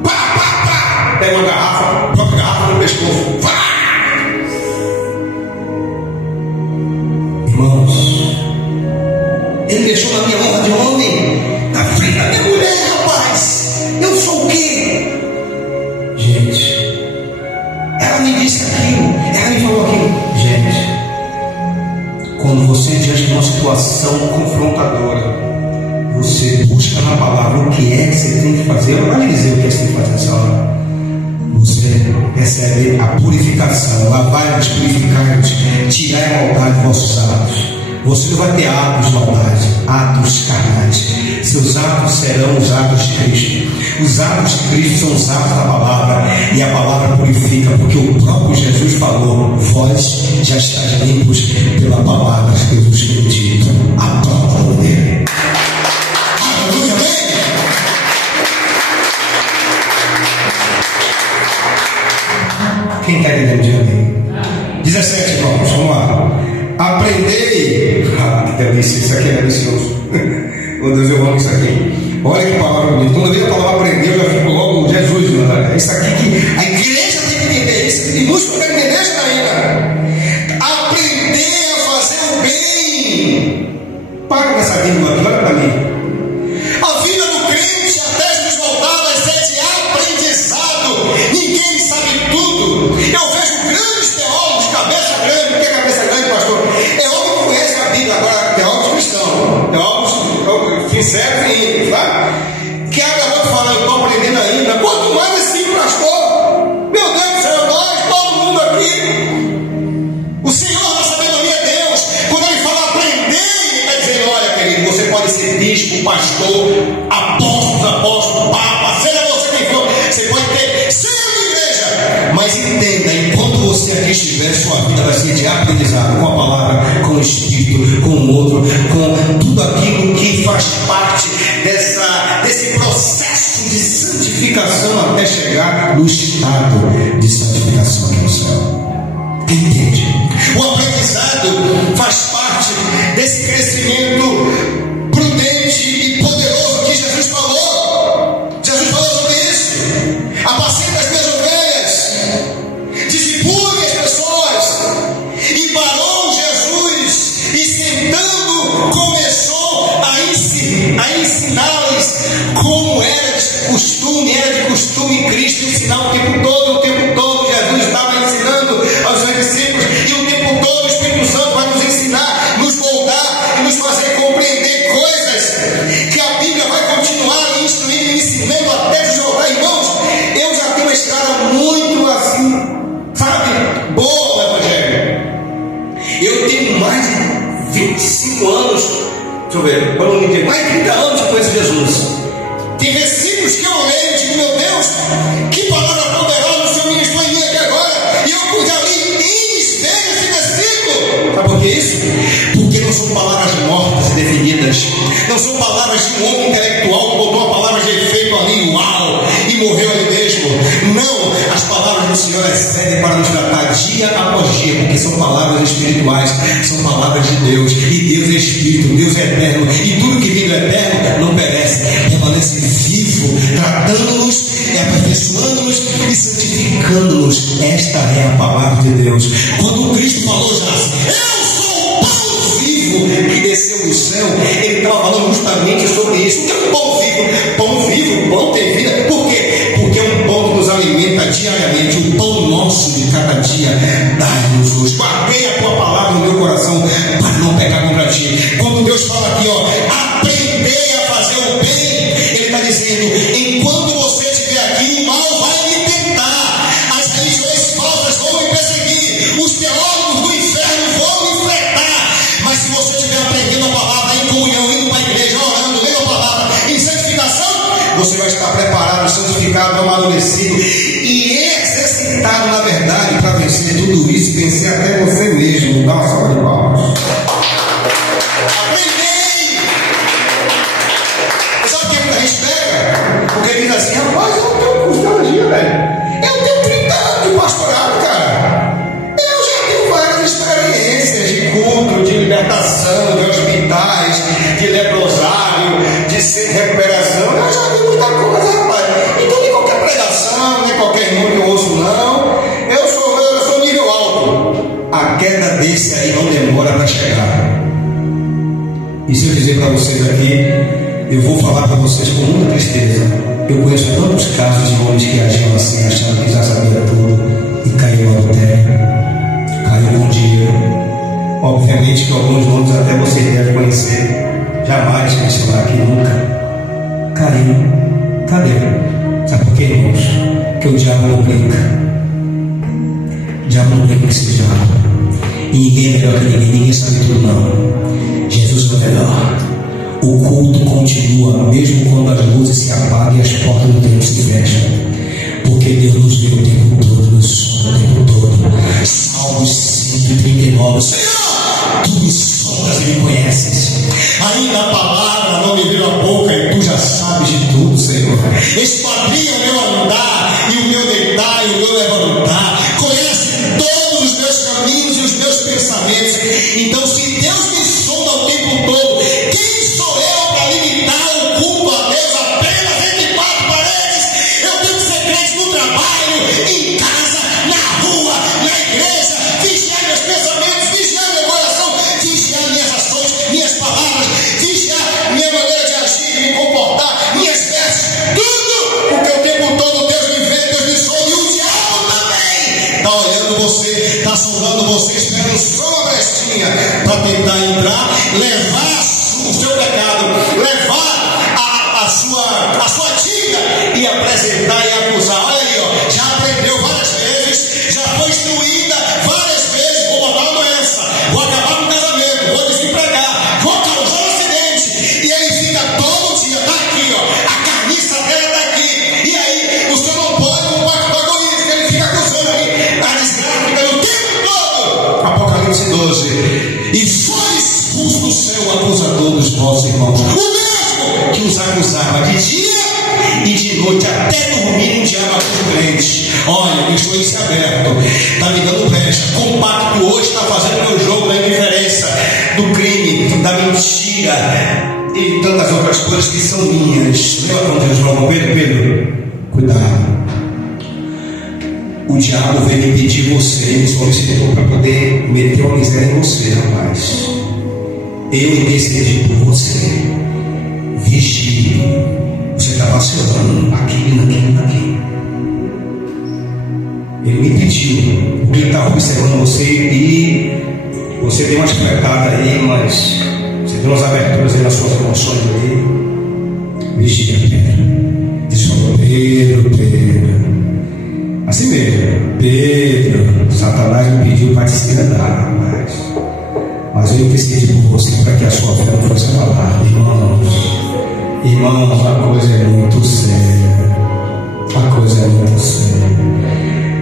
Pá, pá, pá. Pega uma garrafa, própria garrafa no pescoço. Pá. Irmãos, ele deixou na minha honra de homem, na frente da minha mulher, rapaz. Eu sou o quê? Gente, ela me disse aquilo, ela me falou aquilo. Gente, quando você diante de uma situação confrontadora, você busca na palavra o que é que você tem que fazer. Eu não vou dizer o que você tem que fazer nessa hora. Você recebe a purificação, lavai-vos, purificai-vos, tirai a maldade de vossos atos. Você não vai ter atos de maldade, atos carnais. Seus atos serão os atos de Cristo. Os atos de Cristo são os atos da palavra, e a palavra purifica, porque o próprio Jesus falou: vós já estáis limpos pela palavra que eu vos tenho dito. Aplauda dele. Aleluia, amém? Quem está entendendo de amém? 17, irmãos, vamos lá. Aprendei. Que delícia, isso aqui é delicioso. Meu Deus, eu amo isso aqui. Olha que palavra bonita. Toda vez que a palavra aprendeu, eu já fico logo Jesus, né? É isso aqui que a igreja tem que entender. Isso, e músico tem que entender, Janaína. Aprender a fazer o bem. Para com essa vírgula aqui, olha para mim. A vida do crente, até nos voltar, vai ser de aprendizado. Ninguém sabe tudo. Eu vejo grandes teólogos, cabeça grande. O que é cabeça grande, pastor? É homem que conhece a Bíblia. Agora, teólogos cristãos, teólogos sinceros e íntimos, tá? Que abre a boca e fala: eu estou aprendendo ainda. Quanto mais esse pastor? Meu Deus do céu, nós, todo mundo aqui. O Senhor da sabedoria é Deus. Quando ele fala aprender, ele está dizendo: olha, querido, você pode ser bispo, pastor, apóstolo, papa, seja você quem for. Você pode ter 100 igreja. Mas entenda, enquanto você aqui estiver, sua vida vai ser de aprendizado com a palavra, com o Espírito, com o outro, com tudo aquilo que faz parte desse processo de santificação até chegar no estado de santificação aqui no céu. Entende? O aprendizado faz parte desse crescimento prudente e poderoso que Jesus falou. Jesus falou sobre isso. Apacenta as minhas ovelhas, discipule as pessoas. E parou Jesus e sentando começou a ensiná-los como era de costume Cristo ensinar o tempo todo. Jesus estava ensinando aos seus discípulos, e o tempo todo o Espírito Santo vai nos ensinar, nos moldar e nos fazer compreender coisas que a Bíblia vai continuar instruindo e ensinando até deslocar. Irmãos, eu já tenho uma estrada muito assim, sabe, boa no Evangelho. Eu tenho mais de 25 anos, deixa eu ver, para não me mais de 30 anos que conheço Jesus. Tem versículos que eu leio e digo, meu Deus, que palavra poderosa o Senhor ministrou em mim aqui agora. E eu já li em espelho esse versículo. Sabe por que isso? Porque não são palavras mortas e definidas. Não são palavras de um homem intelectual que botou uma palavra de efeito ali, uau, e morreu ali mesmo. Não, as palavras do Senhor servem para nos tratar dia após dia, porque são palavras espirituais, são palavras de Deus. E Deus é Espírito, Deus é eterno, e tudo que vem do eterno não perece, permanece vivo, tratando-nos, aperfeiçoando-nos e santificando-nos. Esta é a palavra de Deus. Quando Cristo falou já assim, eu sou o pão vivo que desceu do céu, ele estava falando justamente sobre isso. O que é um pão vivo? Pão vivo, pão tem vida. Por quê? Porque é um pão que nos alimenta diariamente. O pão nosso de cada dia dá-nos hoje. Guardei a tua palavra no meu coração para não pecar contra ti. Quando Deus fala aqui, aprendei a fazer o bem, ele está dizendo, enquanto você estiver aqui, o mal vai me tentar, as religiões falsas vão me perseguir, os teólogos do inferno vão me enfrentar. Mas se você estiver aprendendo a palavra em comunhão, indo para a igreja, orando, lendo a palavra em santificação, você vai estar preparado, santificado, amadurecido e exercitado na verdade para vencer tudo isso, vencer até você mesmo. Dá uma salva de palmas. Aprendei! Sabe o que muita gente pega? Porque diz assim, rapaz, eu não tenho curso de teologia, velho. Eu tenho 30 anos de pastorado, cara. Eu já tenho várias experiências de culto, de libertação, de hospitais, de leprosário, de recuperação. Eu já vi muita coisa, rapaz. Então nem qualquer pregação, nem qualquer irmão que eu ouço, não. Eu sou nível alto. A queda desse aí não demora para chegar. E se eu dizer para vocês aqui, eu vou falar para vocês com muita tristeza. Eu conheço tantos casos de homens que agiam assim, achando que já sabia tudo e caiu no adultério, caiu com dinheiro. Obviamente que alguns nomes até vocês devem conhecer. Jamais mencionar aqui nunca. Caiu. Cadê? Sabe por quê, irmãos? Porque o diabo não brinca. O diabo não brinca com esse diabo. E ninguém é melhor que ninguém sabe tudo não. Jesus é o melhor. O culto continua, mesmo quando as luzes se apagam e as portas do templo se fecham. Porque Deus nos vê o tempo todo, nos sonda o tempo todo. Salmos 139. Senhor, tu me sondas e me conheces. Ainda a palavra não me veio a boca e tu já sabes de tudo, Senhor. Esquadrinha o meu andar e o meu deitar e o meu levantar. Conhece todos os meus caminhos e os meus pensamentos. Então, se Deus me sonda o tempo todo, quem sou eu para limitar o culto a Deus apenas entre quatro paredes? Eu tenho que ser crente no trabalho, em casa, na rua, na igreja, vigiar meus pensamentos, vigiar meu coração, vigiar minhas ações, minhas palavras, vigiar minha maneira de agir, de me comportar, minhas vestes, tudo, porque o tempo noite, até dormir, um diabo acusa crente. Olha, deixou isso aberto, está me dando brecha. Compacto hoje está fazendo meu jogo da indiferença, do crime, da mentira e tantas outras coisas que são minhas. Lembra quando Deus falou, Pedro, cuidado. O diabo veio impedir você, ele solicitou para poder meter uma miséria em você, rapaz. Eu intercedi por você. Vigie. Você está vacilando aqui, naquilo. Ele me impediu, porque ele estava observando você e você deu uma espreitada aí, mas você deu umas aberturas aí nas suas emoções ali. Vigia, Pedro. Diz para Pedro. Assim mesmo, Pedro, Satanás me pediu para te esquerdar, mas eu intercedi por você para que a sua fé não fosse abalada. Irmãos, a coisa é muito séria.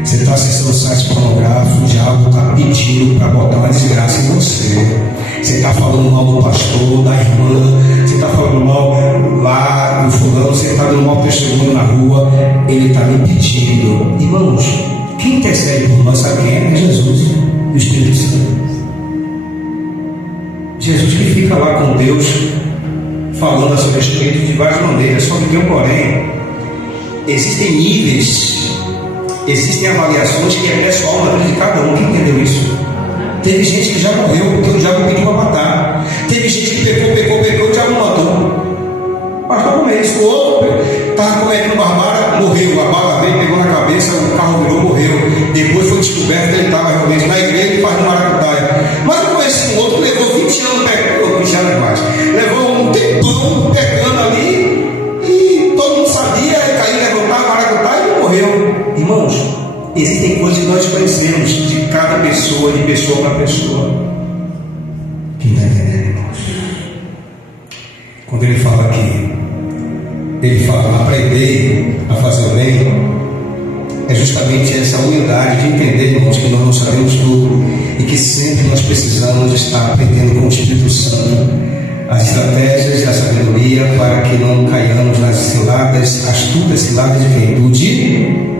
Você está acessando sites pornográficos, o diabo está pedindo para botar uma desgraça em você. Você está falando mal do pastor, da irmã, você está falando mal lá do fulano, você está dando mal testemunho na rua, ele está me pedindo. Irmãos, quem intercede por nós, sabe quem é? É Jesus, o Espírito Santo. Jesus que fica lá com Deus, falando a seu respeito de várias maneiras, só que tem um porém. Existem níveis, existem avaliações que é pessoal na vida de cada um. Quem entendeu isso? Teve gente que já morreu porque o diabo pediu para matar. Teve gente que pecou, o diabo matou. Mas como é isso? O outro estava cometendo barbárie, morreu. A bala veio, pegou na cabeça, o carro virou, morreu. Depois foi descoberto que ele estava realmente na igreja e faz no maracutaia. Mas eu conheci um outro que levou 20 anos pecando, 20 anos mais. Levou um tempão pecando ali e todo mundo sabia, caiu, levantar, maracutaia e morreu. Irmãos, existem coisas que nós conhecemos de cada pessoa, de pessoa para pessoa. Quem está entendendo, irmãos? Quando ele fala aqui, ele fala, aprender a fazer o bem, é justamente essa humildade de entender, irmãos, que nós não sabemos tudo e que sempre nós precisamos estar aprendendo com o Espírito Santo as estratégias e a sabedoria para que não caiamos nas ciladas, astutas ciladas de quem? Do dia.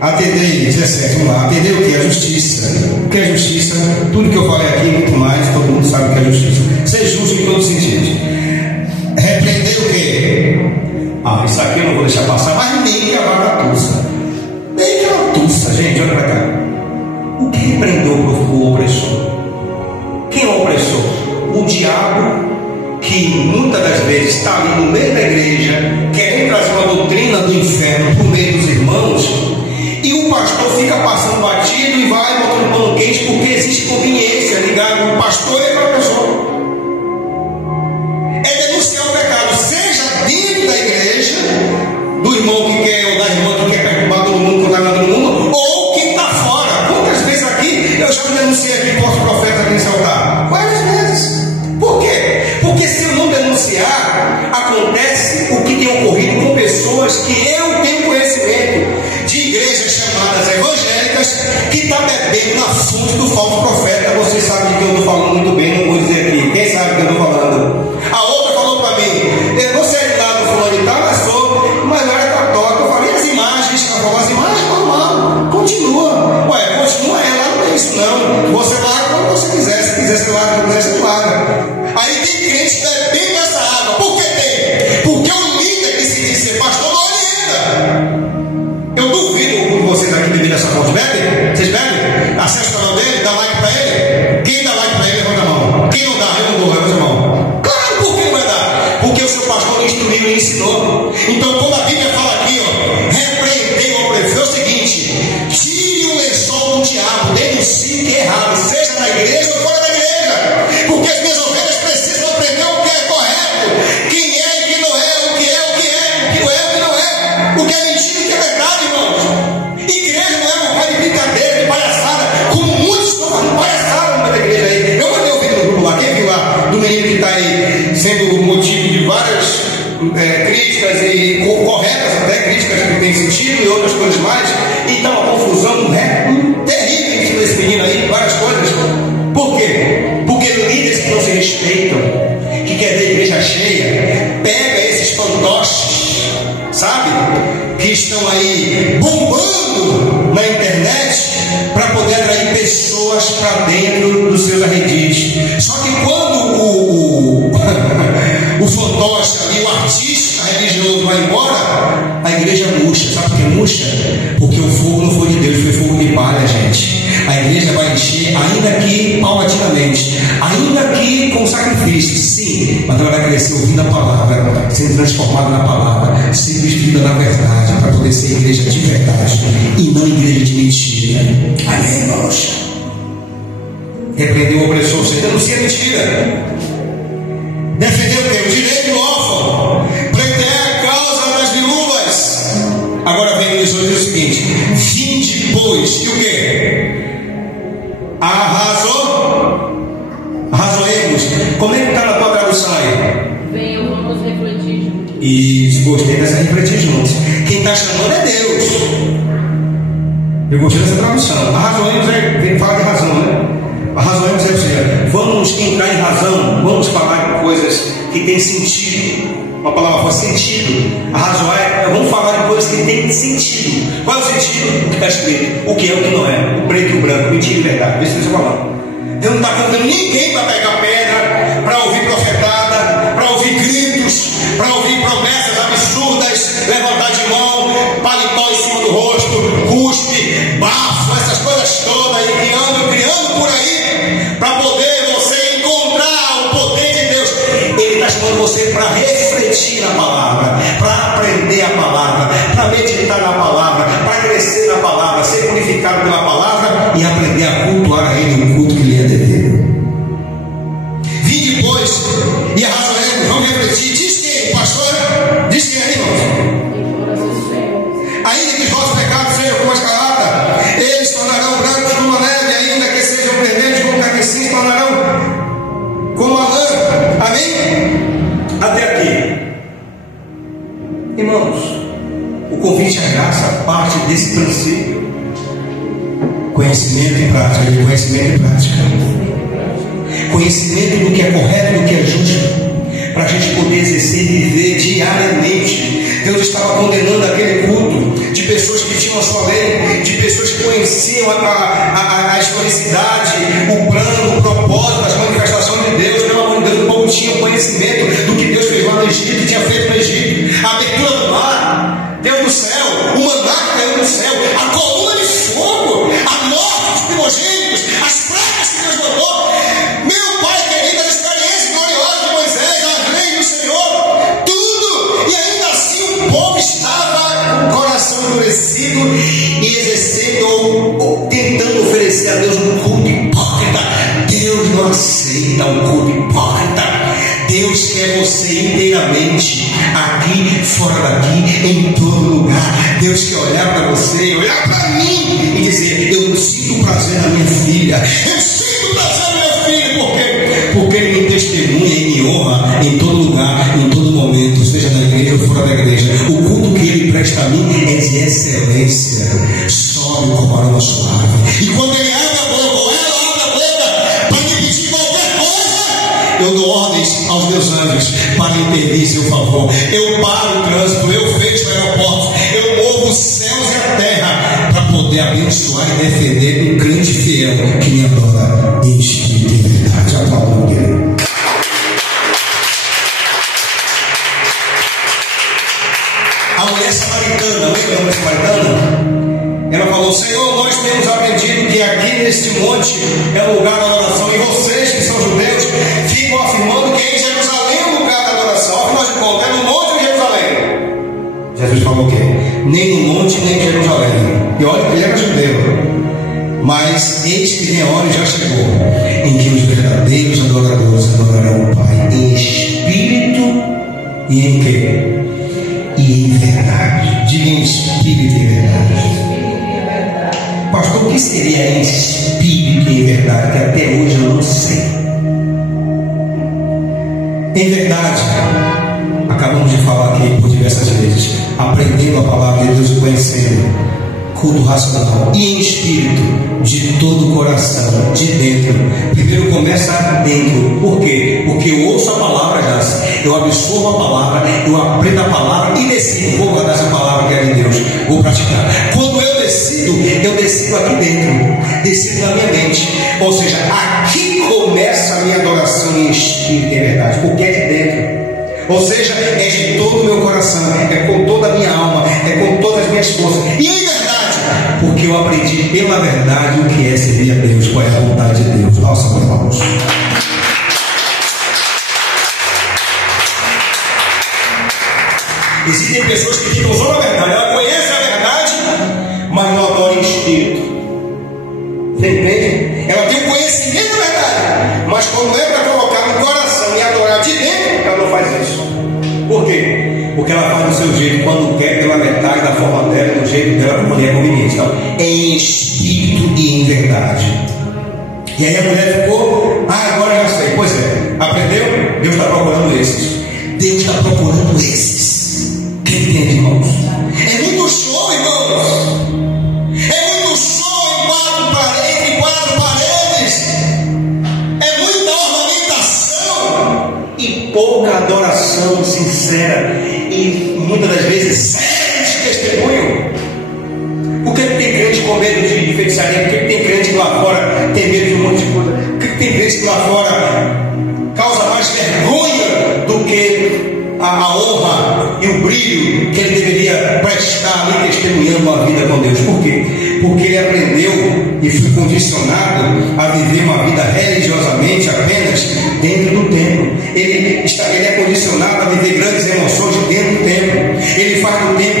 Atendei, 17, vamos lá. Atendei o que? A justiça. O que é justiça? Tudo que eu falei aqui, muito mais, todo mundo sabe o que é justiça. Ser justo em todos os sentidos. Repreender o quê? Isso aqui eu não vou deixar passar, mas nem que a vagatuça. Nem que a tussa, gente, olha para cá. O que repreendeu o opressor? Quem é o opressor? O diabo, que muitas das vezes está ali no meio da igreja, querendo trazer uma doutrina do inferno por meio dos irmãos. E o pastor fica passando batido e vai botando pano quente porque existe conveniência ligada o pastor e a pessoa. É denunciar o pecado, seja dentro da igreja, do irmão que quer ou da irmã que quer perturbar todo mundo, contaminar todo mundo, ou quem está fora. Quantas vezes aqui eu já me denunciei aqui com os profetas aqui nesse altar? Várias vezes. Por quê? Porque se eu não denunciar, acontece o que tem ocorrido com pessoas que eu tenho conhecimento de igrejas chamadas evangélicas que está bebendo na fonte do falso profeta. Vocês sabem de que eu estou falando muito bem, não vou dizer aqui. Quem sabe do que eu estou falando? A outra falou para mim, você é ligado no fulano e tal, mas sou, mas não era católico. Eu falei, as imagens, ela falou, as imagens, normal, continua. Ué, continua, ela não tem isso não. Você larga quando você quiser, se quiser se larga, se quiser se larga. Aí tem crente bebendo essa água. Por que tem? Porque o líder que se diz ser pastor não orienta. Eu duvido que vocês aqui bebem dessa fonte. Bebem? Vocês bebem? Acesse o canal dele, dá like para ele. Quem dá like para ele, levanta a mão. Quem não dá, eu não dou, levanta a mão. Claro, por que não vai dar? Porque o seu pastor não instruiu e ensinou. Então, quando a Bíblia fala aqui, repreender o opressor, é o seguinte: tire o lençol do diabo, denuncie o que é errado, seja na igreja ou fora da igreja. Porque as minhas ovelhas precisam aprender o que é correto, quem é e quem não é, o que é, o que é, o que não é, o que não é, o que é mentira e o que é verdade, irmãos. Igreja não é um lugar de brincadeira, de palhaçada, como muitos estão fazendo palhaçada no meio da igreja aí. Eu mandei um vídeo no grupo lá, quem viu lá, do menino que está aí sendo motivo de várias críticas e corretas até, críticas que têm sentido e outras coisas mais, e está uma confusão terrível em cima desse menino aí, várias coisas. Por quê? Porque líderes que não se respeitam, que querem ver a igreja cheia, pega esses fantoches, sabe? Que estão aí bombando na internet para poder atrair pessoas para dentro dos seus arredis. Só que quando o fantoche ali, o artista religioso vai embora, a igreja murcha. Sabe por que murcha? Porque o fogo não foi de Deus, foi fogo de palha, gente. A igreja vai encher, ainda que paulatinamente, ainda que com sacrifício, sim, mas ela vai crescer ouvindo a palavra, sendo transformada na palavra, sendo vestida na verdade, para poder ser igreja de verdade e não igreja de mentira. Amém, irmãos? Repreender o opressor, você denuncia mentira. Defender o quê? O direito do órfão, prender a causa das viúvas. Agora vem o 18 e o seguinte: vinde, pois, e o quê? Arrazoemos. Como é que está na tua tradução aí? Venham, vamos refletir juntos. Isso, gostei dessa refletir juntos. Quem está chamando é Deus. Eu gostei dessa tradução. Arrazoemos fala de razão, né? Arrazoemos é dizer, vamos entrar em razão, vamos falar de coisas que têm sentido. Uma palavra faz sentido. Arrazoar é vamos falar de coisas que têm sentido. Qual é o sentido? O que está escrito? O que é, o que não é? O preto e o branco, mentira e verdade. Isso que eu estou falando. Deus não está convidando ninguém para pegar pedra, para ouvir profetada, para ouvir gritos, para ouvir promessas absurdas, levantar de mão, paletó em cima do rosto, cuspe, bafo, essas coisas todas aí que andam criando por aí, para poder você encontrar o poder de Deus. Ele está chamando você para refletir na palavra, para aprender a palavra, para meditar na palavra, para crescer na palavra, ser purificado pela palavra e aprender a cultuar a Ele no culto que lhe é devido. Vinde, pois, e arrazoemos, vamos refletir. Diz quem, pastor? Diz quem aí, irmãos? Ainda que os vossos pecados sejam como a escarlata, eles tornarão brancos como a neve, ainda que sejam vermelhos como carmesim, tornarão como a lã. Amém? Até aqui. Irmãos, o convite à graça parte desse princípio. Conhecimento e prática. Conhecimento e prática. Conhecimento do que é correto e do que é justo, para a gente poder exercer e viver diariamente. Deus estava condenando aquele culto de pessoas que tinham a sua lei, de pessoas que conheciam a historicidade, o plano, o propósito das manifestações de Deus. Pelo amor de Deus, o povo tinha conhecimento do que Deus fez lá no Egito e tinha feito no Egito. A abertura do mar, Deus do céu, o maná que caiu do céu, a coluna de fogo, a morte dos primogênitos, as pragas que Deus mandou. Meu Pai querido, as experiências gloriosas de Moisés, as leis do Senhor, tudo, e ainda assim o povo estava com o coração endurecido e exercendo ou tentando oferecer a Deus um culto hipócrita. Deus não aceita um culto hipócrita. Deus quer você inteiramente, aqui, fora daqui, em todo lugar. Deus quer olhar para você, olhar para mim e dizer: eu sinto prazer na minha filha, eu sinto prazer no meu filho. Por quê? Porque ele me testemunha e me honra em todo lugar, em todo momento, seja na igreja ou fora da igreja. O culto que ele presta a mim é de excelência, sobe como aroma suave. E quando ele abre a boca, ou ela abre a boca para me pedir qualquer coisa, eu dou ordens aos meus anjos para impedir em seu favor. Eu paro o trânsito, eu fecho o aeroporto, eu movo os céus e a terra para poder abençoar e defender um crente fiel que me adora em espírito e verdade. Aplauda alguém. A mulher samaritana, lembra a mulher samaritana? Ela falou: Senhor, nós temos aprendido que aqui neste monte é o lugar da adoração, e vocês que são judeus ficam afirmando que em Jerusalém é o lugar da adoração. Afinal de contas, é no monte ou em Jerusalém? Jesus falou o quê? Nem no monte, nem em Jerusalém. E olha que ele era judeu. Mas eis que vem a hora, e já chegou, em que os verdadeiros adoradores adorarão o Pai em espírito e em quê? E em verdade. Diga em espírito e em verdade. Pastor, o que seria em espírito e em verdade? Que até hoje eu não sei. Em verdade, acabamos de falar aqui por diversas vezes, aprendendo a palavra de Deus e conhecendo. culto racional e em espírito, de todo o coração, de dentro. Primeiro começa dentro. Por quê? Porque eu ouço a palavra, eu absorvo a palavra, eu aprendo a palavra e decido, vou guardar essa palavra que é de Deus, vou praticar. Quando eu decido aqui dentro, decido na minha mente. Ou seja, aqui começa a minha adoração em espírito e em verdade, porque é de dentro. Ou seja, é de todo o meu coração, é com toda a minha alma, é com todas as minhas forças. E em verdade, porque eu aprendi pela verdade o que é servir a Deus, qual é a vontade de Deus. Nossa, meus irmãos. Existem pessoas que ficam só na verdade, ela conhece a verdade, mas não adora em espírito. Você entende? Ela tem o conhecimento da verdade, mas quando é para colocar no coração e adorar de dentro, ela não faz isso. Por quê? Porque ela faz do seu jeito, quando quer, pela metade da forma dela, do jeito dela, como mulher conveniente. Então, é em espírito e em verdade. E aí a mulher ficou, agora já sei. Pois é, aprendeu? Deus está procurando esses. Deus está procurando esses. Quem entende, irmãos? É muito show, irmãos. É muito show entre quatro paredes. É muita ornamentação e pouca adoração sincera. E muitas das vezes sérios testemunho. Por que tem crente com medo de feitiçaria? Por que tem crente que lá fora tem medo de um monte de coisa? Por que tem crente que lá fora causa mais vergonha do que a honra e o brilho que ele deveria prestar ali testemunhando a vida com Deus? Por quê? Porque ele aprendeu e foi condicionado a viver uma vida religiosamente apenas dentro do templo. Ele é condicionado a viver grandes emoções dentro do templo. Ele faz do templo